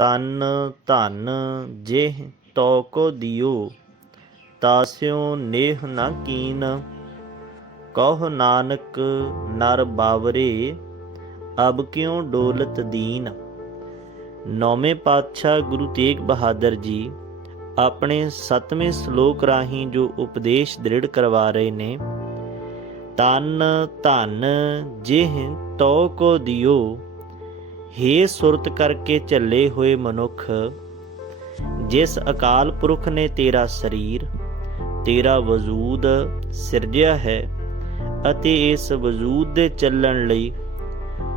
ਤਨ ਧਨ ਜਿਹ ਤੋ ਕੋ ਦਿਓ ਤਾਸਿਓ ਨੇਹ ਨਾ ਕੀਨ। ਕਹ ਨਾਨਕ ਨਰ ਬਾਵਰੇ, ਅਬ ਕਿਉ ਡੋਲਤ ਦੀਨ। ਨੌਵੇਂ ਪਾਤਸ਼ਾਹ ਗੁਰੂ ਤੇਗ ਬਹਾਦਰ ਜੀ ਆਪਣੇ 7ਵੇਂ ਸ਼ਲੋਕ ਰਾਹੀਂ ਜੋ ਉਪਦੇਸ਼ ਦ੍ਰਿੜ ਕਰਵਾ ਰਹੇ ਨੇ, ਤਨ ਧਨ ਜਿਹ ਤੋ ਕੋ ਦਿਓ ਹੇ ਸੁਰਤ ਕਰਕੇ ਝੱਲੇ ਹੋਏ ਮਨੁੱਖ, ਜਿਸ ਅਕਾਲ ਪੁਰਖ ਨੇ ਤੇਰਾ ਸਰੀਰ, ਤੇਰਾ ਵਜੂਦ ਸਿਰਜਿਆ ਹੈ ਅਤੇ ਇਸ ਵਜੂਦ ਦੇ ਚੱਲਣ ਲਈ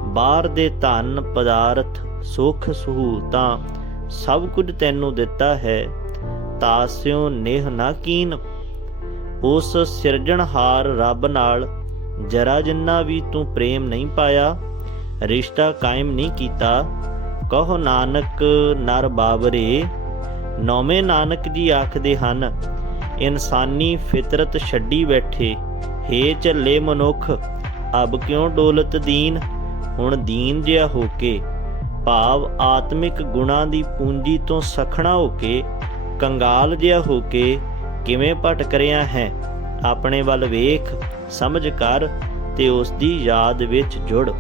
ਬਾਹਰ ਦੇ ਧਨ, ਪਦਾਰਥ, ਸੁੱਖ ਸਹੂਲਤਾਂ ਸਭ ਕੁਝ ਤੈਨੂੰ ਦਿੱਤਾ ਹੈ ਤਾਸਿਓ ਨੇਹ ਨਾ ਕੀਨ। ਉਸ ਸਿਰਜਣਹਾਰ ਰੱਬ ਨਾਲ ਜਰਾ ਜਿੰਨਾ ਵੀ ਤੂੰ ਪ੍ਰੇਮ ਨਹੀਂ ਪਾਇਆ ਰਿਸ਼ਤਾ ਕਾਇਮ ਨਹੀਂ ਕੀਤਾ। ਕਹੋ ਨਾਨਕ, ਨਰ ਬਾਬਰੇ ਨੌਵੇਂ ਨਾਨਕ ਜੀ ਆਖਦੇ ਹਨ, ਇਨਸਾਨੀ ਫਿਤਰਤ ਛੱਡੀ ਬੈਠੇ, ਹੇ ਝੱਲੇ ਮਨੁੱਖ, ਅਬ ਕਿਉਂ ਡੋਲਤ ਦੀਨ? ਹੁਣ ਦੀਨ ਜਿਹਾ ਹੋ ਕੇ, ਭਾਵ ਆਤਮਿਕ ਗੁਣਾਂ ਦੀ ਪੂੰਜੀ ਤੋਂ ਸਖਣਾ ਹੋ ਕੇ, ਕੰਗਾਲ ਜਿਹਾ ਹੋ ਕੇ, ਕਿਵੇਂ ਭਟਕ ਰਿਹਾ ਹੈ? ਆਪਣੇ ਵੱਲ ਵੇਖ, ਸਮਝ ਕਰ ਤੇ ਉਸ ਦੀ ਯਾਦ ਵਿੱਚ ਜੁੜ।